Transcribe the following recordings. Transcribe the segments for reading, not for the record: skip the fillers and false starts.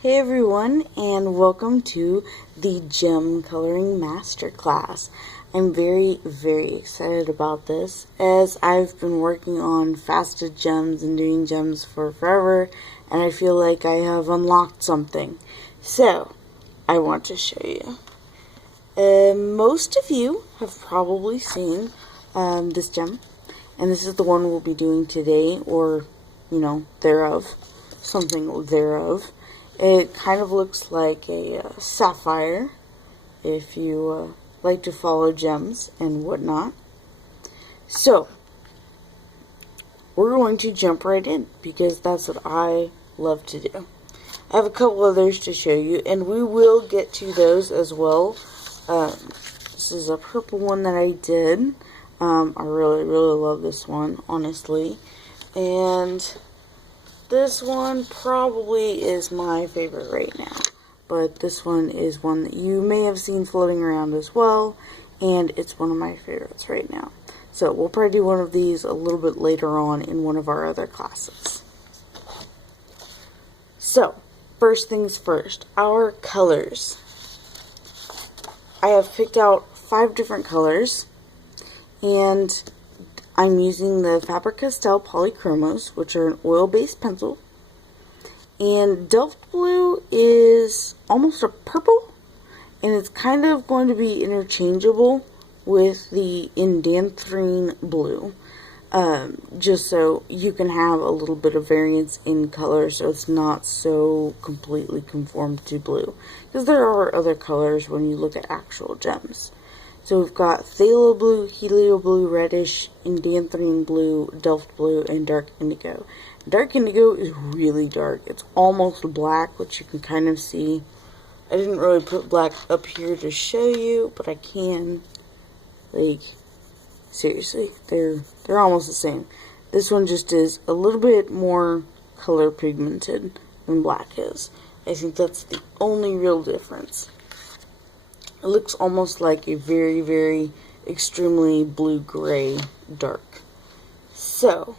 Hey everyone, and welcome to the Gem Coloring Masterclass. I'm very excited about this, as I've been working on faceted gems and doing gems for forever, and I feel like I have unlocked something. So, I want to show you. Most of you have probably seen this gem, and this is the one we'll be doing today, or, thereof, something thereof. It kind of looks like a sapphire, if you like to follow gems and whatnot. So, we're going to jump right in, because that's what I love to do. I have a couple others to show you, and we will get to those as well. This is a purple one that I did. I really love this one, honestly. And this one probably is my favorite right now, but this one is one that you may have seen floating around as well, and it's one of my favorites right now. So we'll probably do one of these a little bit later on in one of our other classes. So, first things first, our colors. I have picked out 5 different colors, and I'm using the Faber-Castell Polychromos, which are an oil-based pencil. And Delft Blue is almost a purple, and it's kind of going to be interchangeable with the Indanthrine Blue. Just so you can have a little bit of variance in color, so it's not so completely conformed to blue. Because there are other colors when you look at actual gems. So we've got Phthalo Blue, Helio Blue, Reddish, Indanthrine Blue, Delft Blue, and Dark Indigo. Dark Indigo is really dark. It's almost black, which you can kind of see. I didn't really put black up here to show you, but I can. Like, seriously, they're almost the same. This one just is a little bit more color pigmented than black is. I think that's the only real difference. It looks almost like a very extremely blue-gray dark. So,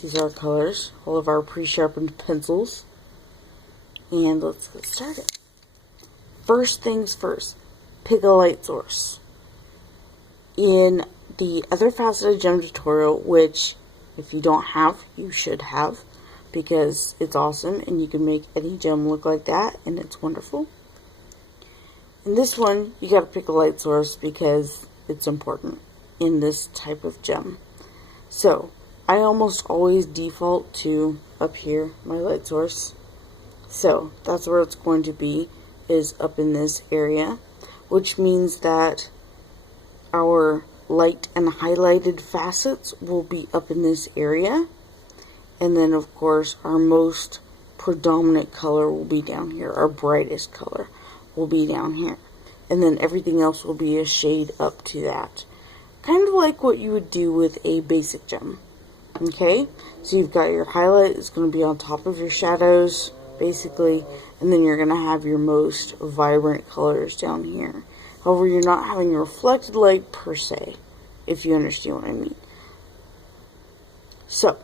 these are our colors, all of our pre-sharpened pencils. And let's get started. First things first, pick a light source. In the other faceted gem tutorial, which if you don't have, you should have, because it's awesome and you can make any gem look like that, and it's wonderful. In this one, you gotta pick a light source because it's important in this type of gem. So, I almost always default to up here, my light source. So, that's where it's going to be, is up in this area, which means that our light and highlighted facets will be up in this area. And then, of course, our most predominant color will be down here, our brightest color will be down here, and then everything else will be a shade up to that, kind of like what you would do with a basic gem. Okay, so you've got your highlight is going to be on top of your shadows basically, and then you're going to have your most vibrant colors down here. However, you're not having a reflected light per se, if you understand what I mean. So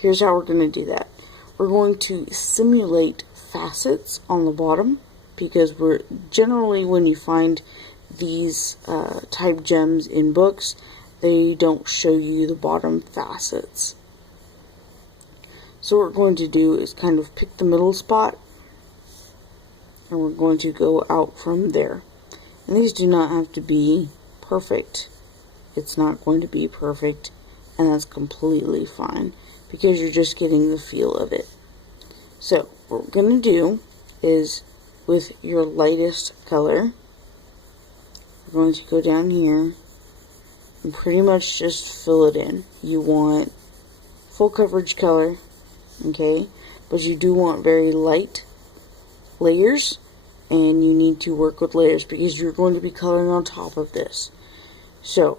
here's how we're going to do that. We're going to simulate facets on the bottom, because we're generally, when you find these type gems in books, they don't show you the bottom facets. So what we're going to do is kind of pick the middle spot, and we're going to go out from there. And these do not have to be perfect. It's not going to be perfect, and that's completely fine, because you're just getting the feel of it. So what we're going to do is, with your lightest color, we're going to go down here and pretty much just fill it in. You want full coverage color, okay, but you do want very light layers, and you need to work with layers because you're going to be coloring on top of this. So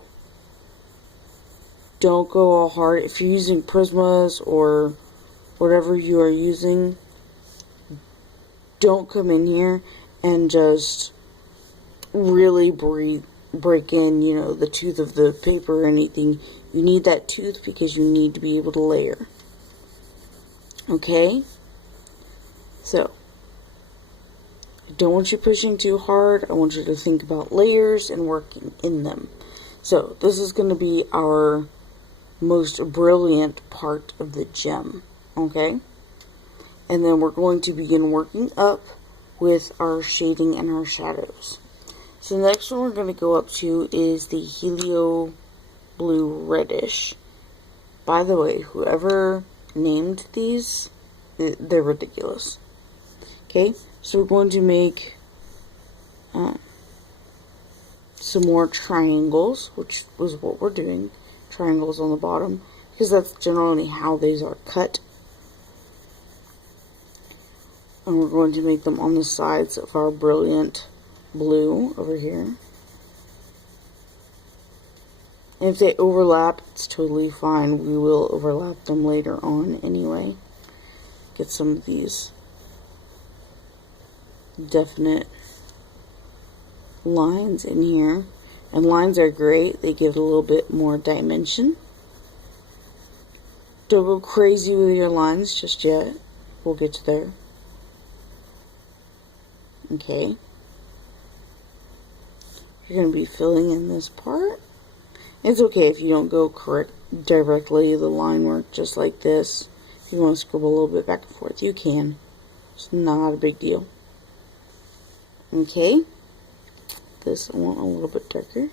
don't go all hard. If you're using Prismas or whatever you are using, don't come in here and just really break in, the tooth of the paper or anything. You need that tooth because you need to be able to layer. Okay? So, I don't want you pushing too hard. I want you to think about layers and working in them. So this is going to be our most brilliant part of the gem, okay? And then we're going to begin working up with our shading and our shadows. So the next one we're going to go up to is the Helio Blue Reddish. By the way, whoever named these, they're ridiculous. Okay, so we're going to make some more triangles, which was what we're doing. Triangles on the bottom, because that's generally how these are cut. And we're going to make them on the sides of our brilliant blue over here. And if they overlap, it's totally fine. We will overlap them later on anyway. Get some of these definite lines in here. And lines are great. They give it a little bit more dimension. Don't go crazy with your lines just yet. We'll get to there. Okay. You're going to be filling in this part. It's okay if you don't go directly the line work just like this. If you want to scribble a little bit back and forth, you can. It's not a big deal. Okay. This I want a little bit darker.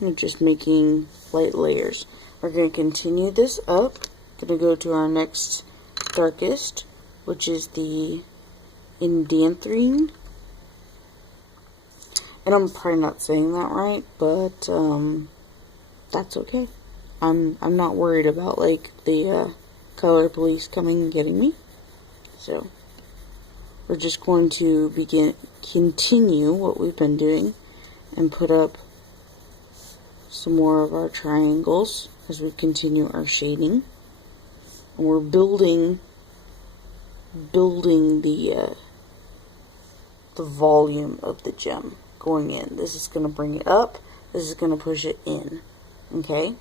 I'm just making light layers. We're going to continue this up. Going to go to our next darkest, which is the Indanthrine. And I'm probably not saying that right, but that's okay. I'm not worried about like the color police coming and getting me. So we're just going to continue what we've been doing and put up some more of our triangles as we continue our shading. And we're building the volume of the gem going in. This is going to bring it up. This is going to push it in. Okay?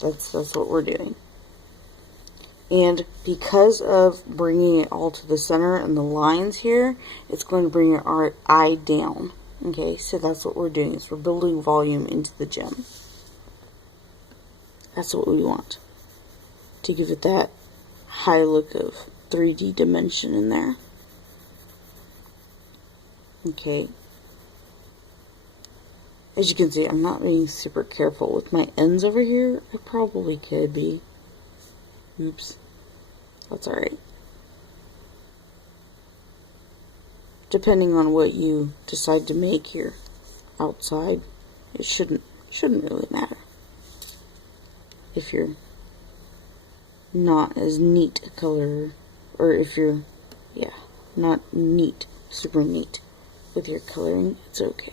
That's what we're doing. And because of bringing it all to the center and the lines here, it's going to bring our eye down. Okay? So that's what we're doing. Is we're building volume into the gem. That's what we want. To give it that high look of 3D dimension in there. Okay. As you can see, I'm not being super careful with my ends over here. I probably could be. Oops. That's alright. Depending on what you decide to make here outside, it shouldn't really matter. If you're not as neat a color, or if you're, yeah, not neat, super neat with your coloring, it's okay.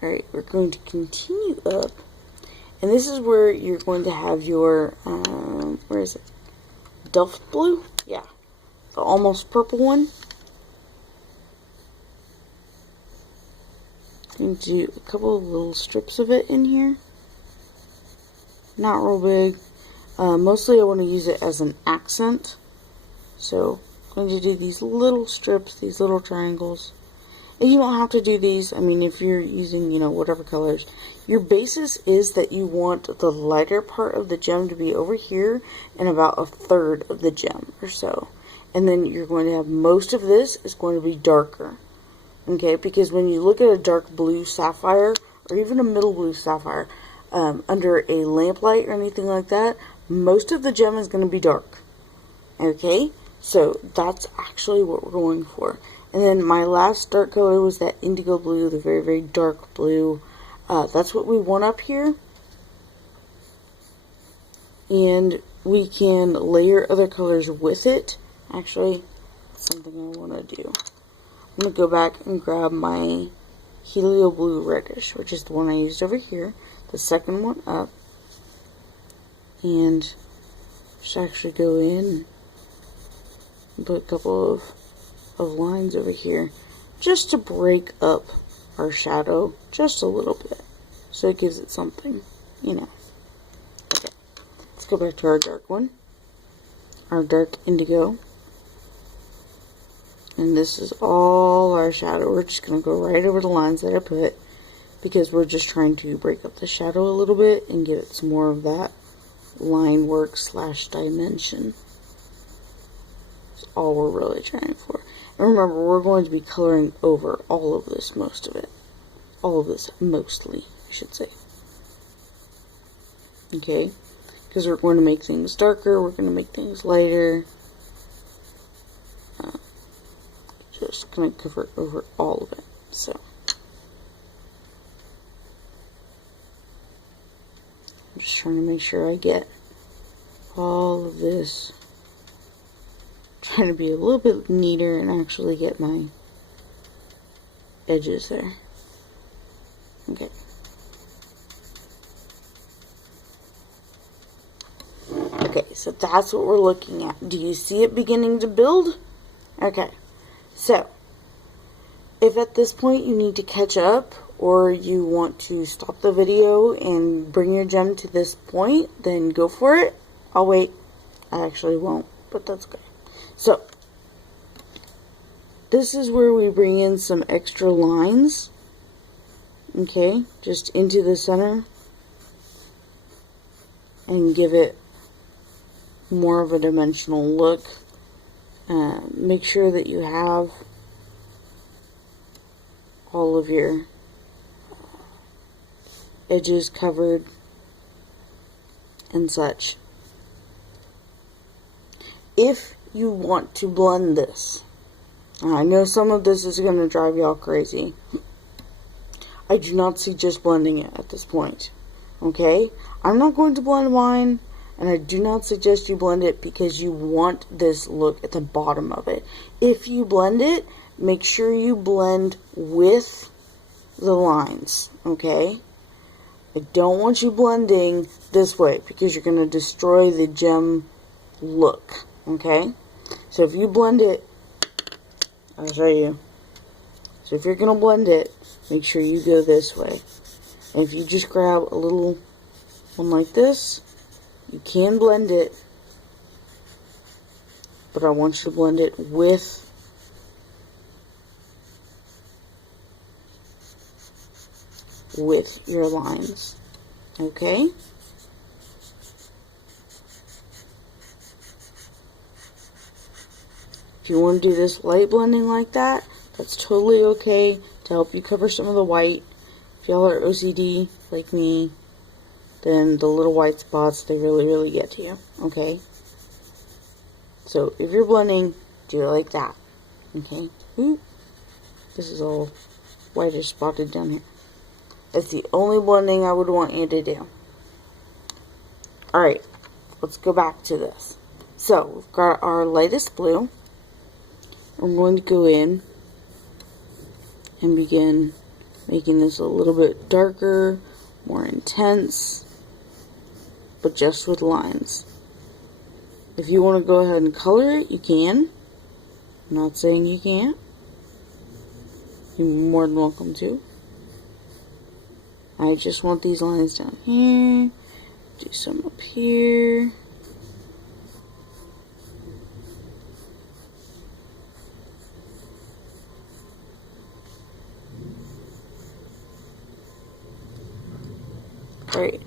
Alright, we're going to continue up, and this is where you're going to have your, where is it? Delft blue? Yeah, the almost purple one. I'm going to do a couple of little strips of it in here. Not real big. Mostly I want to use it as an accent. So I'm going to do these little strips, these little triangles. And you don't have to do these. I mean, if you're using, you know, whatever colors. Your basis is that you want the lighter part of the gem to be over here and about a third of the gem or so. And then you're going to have most of this is going to be darker. Okay, because when you look at a dark blue sapphire, or even a middle blue sapphire, under a lamplight or anything like that, most of the gem is going to be dark. Okay, so that's actually what we're going for. And then my last dark color was that indigo blue, the very, very dark blue. That's what we want up here. And we can layer other colors with it. Actually, that's something I want to do. I'm going to go back and grab my Helio Blue Reddish, which is the one I used over here, the second one up, and just actually go in and put a couple of lines over here, just to break up our shadow just a little bit. so it gives it something, you know. Okay, let's go back to our dark one, our dark indigo. And this is all our shadow. We're just going to go right over the lines that I put, because we're just trying to break up the shadow a little bit and give it some more of that line work slash dimension. That's all we're really trying for. And remember, we're going to be coloring over all of this, most of it. All of this, mostly, I should say. Okay? Because we're going to make things darker, we're going to make things lighter. Just going to cover over all of it. So, I'm just trying to make sure I get all of this. Trying to be a little bit neater and actually get my edges there. Okay. Okay, so that's what we're looking at. Do you see it beginning to build? Okay. So, if at this point you need to catch up, or you want to stop the video and bring your gem to this point, then go for it. I'll wait. I actually won't, but that's okay. So, this is where we bring in some extra lines, okay, just into the center, and give it more of a dimensional look. Make sure that you have all of your edges covered and such. If you want to blend this, and I know some of this is going to drive y'all crazy, I do not suggest blending it at this point. Okay? I'm not going to blend mine, and I do not suggest you blend it because you want this look at the bottom of it. If you blend it, make sure you blend with the lines, okay? I don't want you blending this way because you're going to destroy the gem look, okay? So if you blend it, I'll show you. So if you're going to blend it, make sure you go this way. And if you just grab a little one like this, you can blend it, but I want you to blend it with your lines, okay? If you want to do this light blending like that, that's totally okay to help you cover some of the white. If y'all are OCD like me, then the little white spots, they really get to you, okay? So if you're blending, do it like that, okay? Ooh, this is all whitish spotted down here. That's the only blending I would want you to do. Alright, let's go back to this. So, we've got our lightest blue. I'm going to go in and begin making this a little bit darker, more intense, but just with lines. If you want to go ahead and color it, you can. I'm not saying you can't. You're more than welcome to. I just want these lines down here. Do some up here. Alright,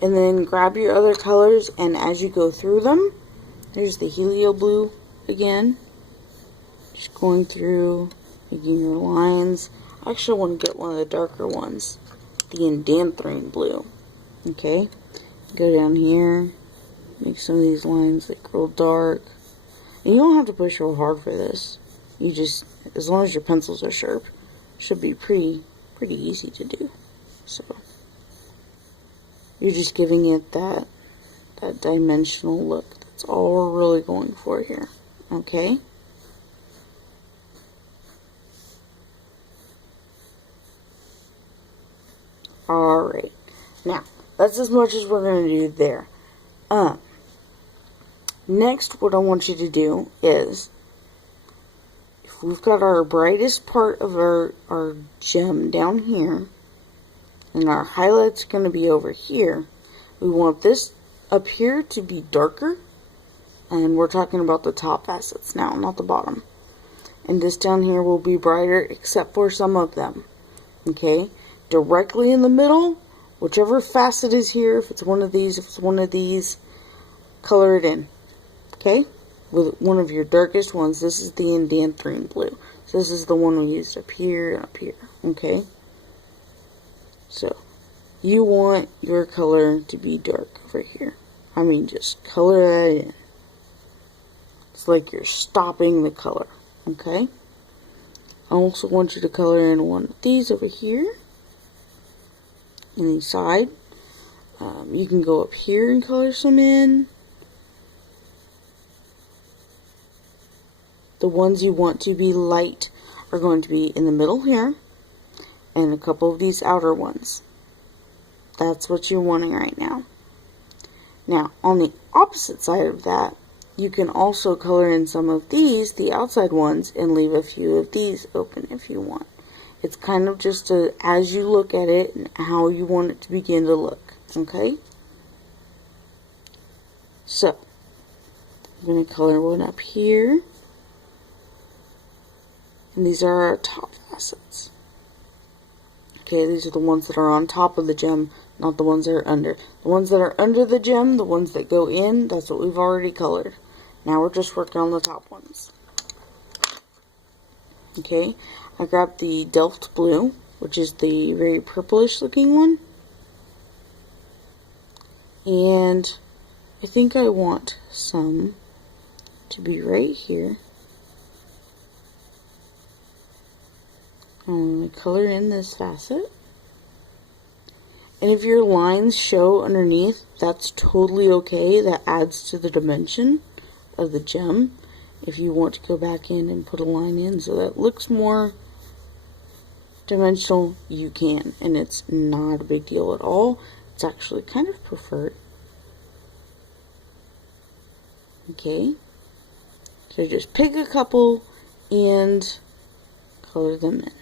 and then grab your other colors, and as you go through them, there's the helio blue again. Just going through, making your lines. I actually want to get one of the darker ones, the indanthrine blue. Okay, go down here, make some of these lines like real dark. And you don't have to push real hard for this. You just, as long as your pencils are sharp, should be pretty easy to do. So you're just giving it that dimensional look. That's all we're really going for here. Okay? Alright. Now, that's as much as we're going to do there. Next, what I want you to do is, if we've got our brightest part of our gem down here, And our highlight's going to be over here. We want this up here to be darker. And we're talking about the top facets now, not the bottom. And this down here will be brighter, except for some of them. Okay? Directly in the middle, whichever facet is here, if it's one of these, color it in. Okay? With one of your darkest ones. This is the indanthrine blue. So this is the one we used up here and up here. Okay? So, you want your color to be dark over here. I mean, just color that in. It's like you're stopping the color. Okay? I also want you to color in one of these over here. Inside. You can go up here and color some in. The ones you want to be light are going to be in the middle here. And a couple of these outer ones. That's what you're wanting right now. Now, on the opposite side of that, you can also color in some of these, the outside ones, and leave a few of these open if you want. It's kind of just as you look at it and how you want it to begin to look. Okay? So, I'm going to color one up here. And these are our top facets. Okay, these are the ones that are on top of the gem, not the ones that are under. The ones that are under the gem, the ones that go in, that's what we've already colored. Now we're just working on the top ones. Okay, I grabbed the Delft Blue, which is the very purplish looking one. And I think I want some to be right here. I'm going to color in this facet. And if your lines show underneath, that's totally okay. That adds to the dimension of the gem. If you want to go back in and put a line in so that looks more dimensional, you can. And it's not a big deal at all. It's actually kind of preferred. Okay. So just pick a couple and color them in.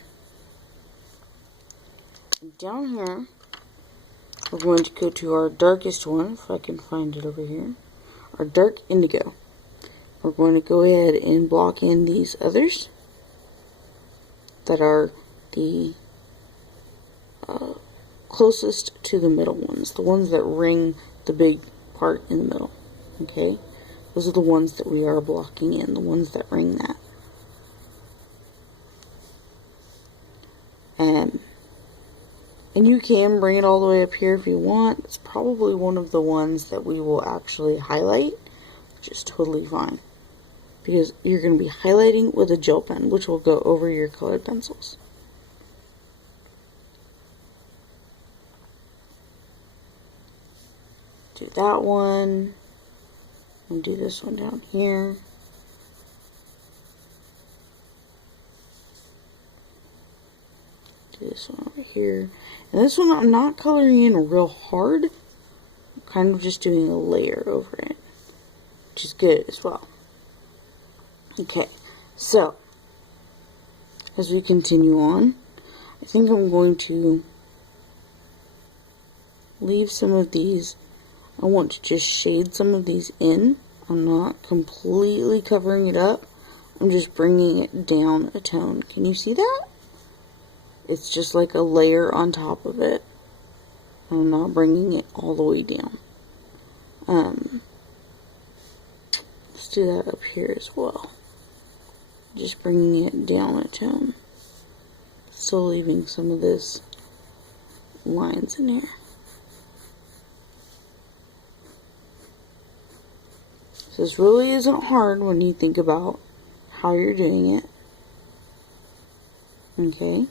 Down here, we're going to go to our darkest one, if I can find it over here, our dark indigo. We're going to go ahead and block in these others that are the closest to the middle ones, the ones that ring the big part in the middle. Okay, those are the ones that we are blocking in, the ones that ring that. And you can bring it all the way up here if you want. It's probably one of the ones that we will actually highlight, which is totally fine. Because you're going to be highlighting with a gel pen, which will go over your colored pencils. Do that one. And do this one down here. Do this one over here. And this one I'm not coloring in real hard. I'm kind of just doing a layer over it, which is good as well. Okay, so as we continue on, I think I'm going to leave some of these. I want to just shade some of these in. I'm not completely covering it up. I'm just bringing it down a tone. Can you see that? It's just like a layer on top of it. I'm not bringing it all the way down. Let's do that up here as well. Just bringing it down a tone. Still leaving some of this lines in here. So this really isn't hard when you think about how you're doing it. Okay.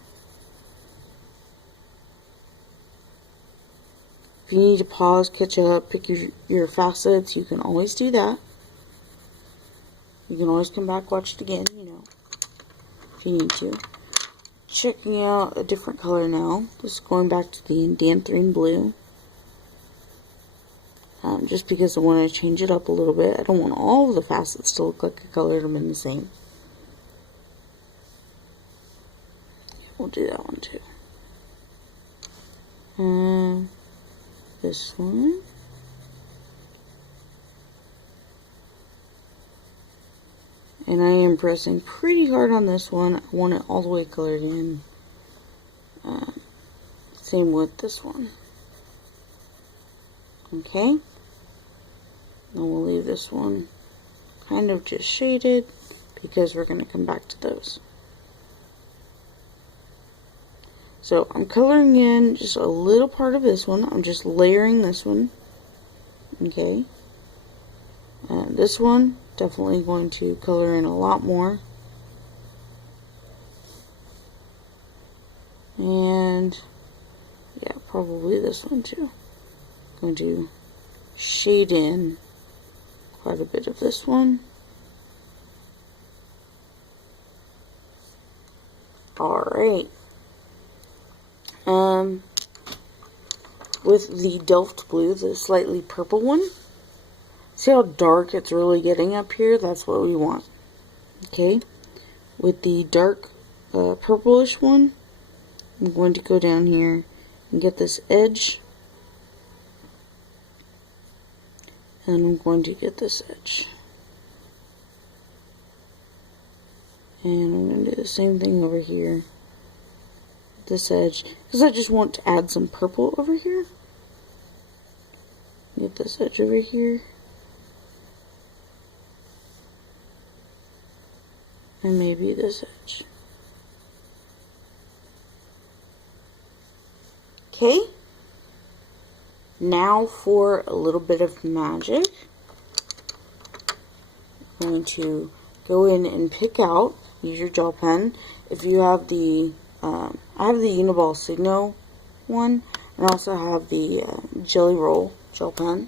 If you need to pause, catch up, pick your facets, you can always do that. You can always come back, watch it again, you know, if you need to. Checking out a different color now. This is going back to the indanthrine blue. Just because I want to change it up a little bit. I don't want all of the facets to look like I colored them in the same. We'll do that one too. this one. And I am pressing pretty hard on this one. I want it all the way colored in. Same with this one. Okay. Then we'll leave this one kind of just shaded because we're going to come back to those. So I'm coloring in just a little part of this one. I'm just layering this one. Okay. This one, definitely going to color in a lot more. And yeah, probably this one too. I'm going to shade in quite a bit of this one. Alright. With the Delft Blue, the slightly purple one, see how dark it's really getting up here? That's what we want. Okay. With the dark purplish one, I'm going to go down here and get this edge. And I'm going to get this edge. And I'm going to do the same thing over here. This edge. Because I just want to add some purple over here. Get this edge over here. And maybe this edge. Okay. Now for a little bit of magic. I'm going to go in and pick out, use your gel pen. If you have the, I have the Uniball Signo one, and I also have the Jelly Roll gel pen.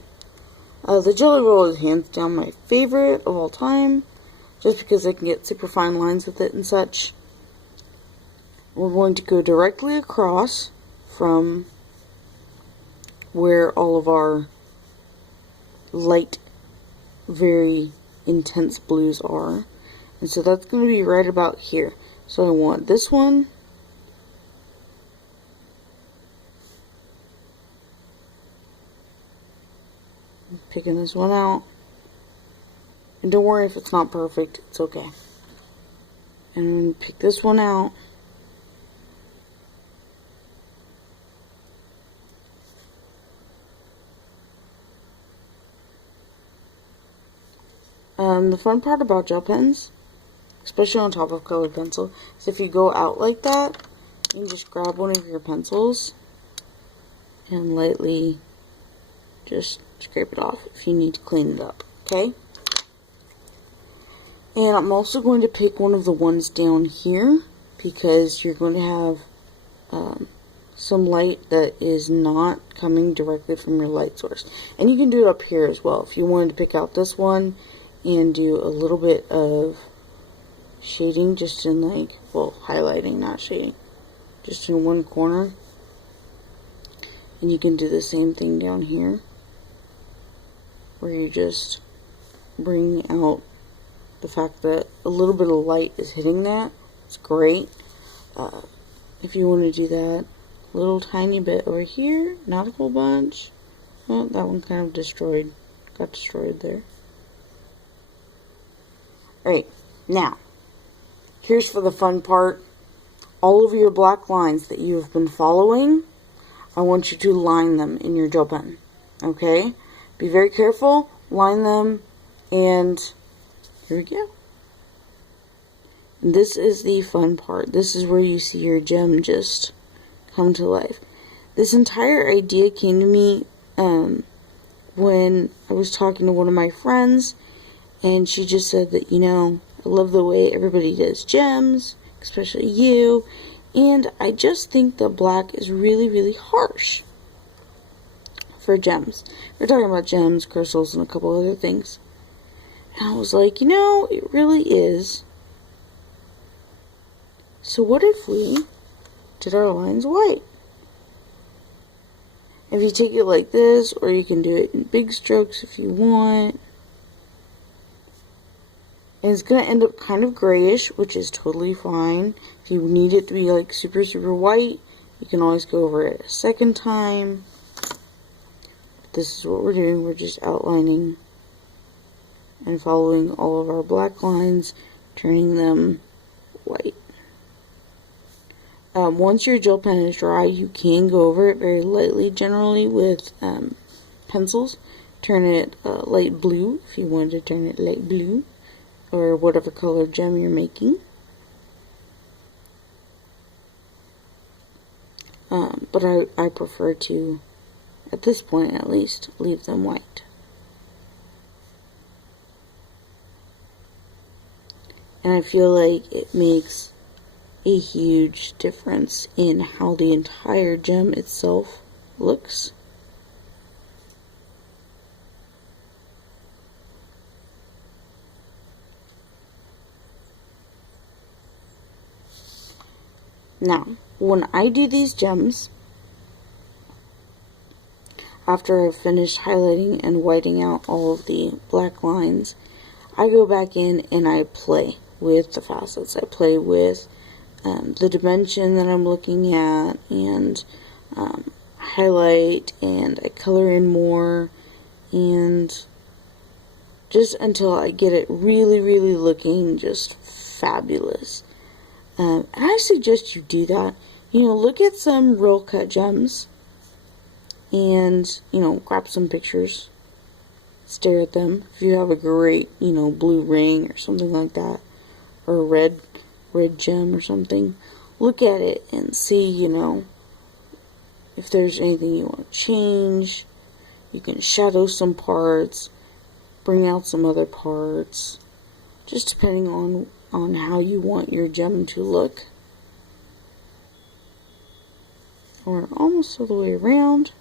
The Jelly Roll is hands down my favorite of all time, just because I can get super fine lines with it and such. We're going to go directly across from where all of our light, very intense blues are. And so that's going to be right about here. So I want this one. I'm picking this one out. And don't worry if it's not perfect, it's okay. And I'm going to pick this one out. The fun part about gel pens, especially on top of colored pencil, is if you go out like that, you can just grab one of your pencils and lightly just scrape it off if you need to clean it up, okay? And I'm also going to pick one of the ones down here because you're going to have some light that is not coming directly from your light source. And you can do it up here as well. If you wanted to pick out this one and do a little bit of shading just in like, well, highlighting, not shading, just in one corner. And you can do the same thing down here where you just bring out the fact that a little bit of light is hitting that. It's great. If you want to do that, a little tiny bit over here, not a whole bunch. Well, that one kind of got destroyed there. Alright, now, here's for the fun part. All of your black lines that you have been following, I want you to line them in your gel pen. Okay? Be very careful, line them, and here we go. And this is the fun part. This is where you see your gem just come to life. This entire idea came to me when I was talking to one of my friends, and she just said that, you know, I love the way everybody does gems, especially you, and I just think that black is really, really harsh for gems. We're talking about gems, crystals, and a couple other things. And I was like, you know, it really is. So what if we did our lines white? If you take it like this, or you can do it in big strokes if you want. And it's going to end up kind of grayish, which is totally fine. If you need it to be like super, super white, you can always go over it a second time. this is what we're doing. We're just outlining and following all of our black lines, turning them white. Once your gel pen is dry, you can go over it very lightly, generally with pencils. Turn it light blue, if you wanted to turn it light blue, or whatever color gem you're making. But I prefer to, at this point at least, leave them white. And I feel like it makes a huge difference in how the entire gem itself looks. Now, when I do these gems, after I've finished highlighting and whiting out all of the black lines, I go back in and I play with the facets. I play with the dimension that I'm looking at, and highlight, and I color in more, and just until I get it really, really looking just fabulous. And I suggest you do that. You know, look at some real cut gems and, you know, grab some pictures, stare at them. If you have a great, you know, blue ring or something like that, or a red gem or something, look at it and see, you know, if there's anything you want to change. You can shadow some parts, bring out some other parts, just depending on how you want your gem to look. We're almost all the way around.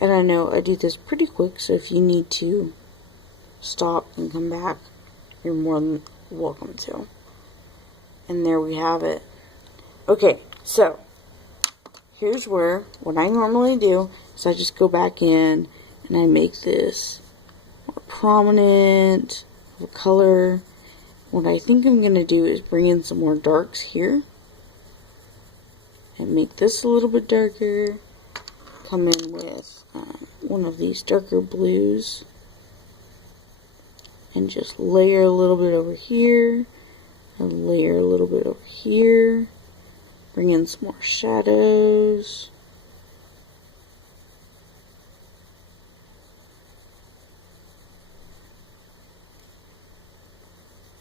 And I know I do this pretty quick, so if you need to stop and come back, you're more than welcome to. And there we have it. Okay, so here's where what I normally do is I just go back in and I make this more prominent of a color. What I think I'm going to do is bring in some more darks here and make this a little bit darker. Come in with one of these darker blues and just layer a little bit over here and layer a little bit over here. Bring in some more shadows.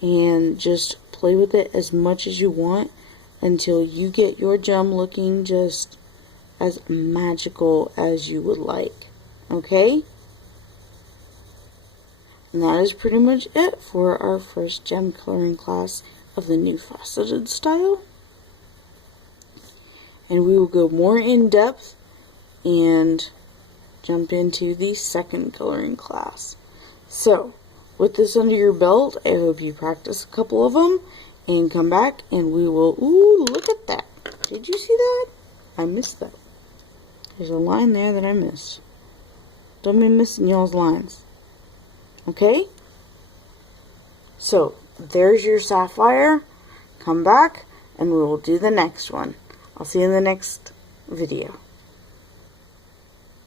And just play with it as much as you want until you get your gem looking just as magical as you would like. Okay? And that is pretty much it for our first gem coloring class of the new faceted style. And we will go more in depth and jump into the second coloring class. So, with this under your belt, I hope you practice a couple of them and come back and we will, ooh, look at that. Did you see that? I missed that. There's a line there that I missed. Don't be missing y'all's lines. Okay? So, there's your sapphire. Come back and we will do the next one. I'll see you in the next video.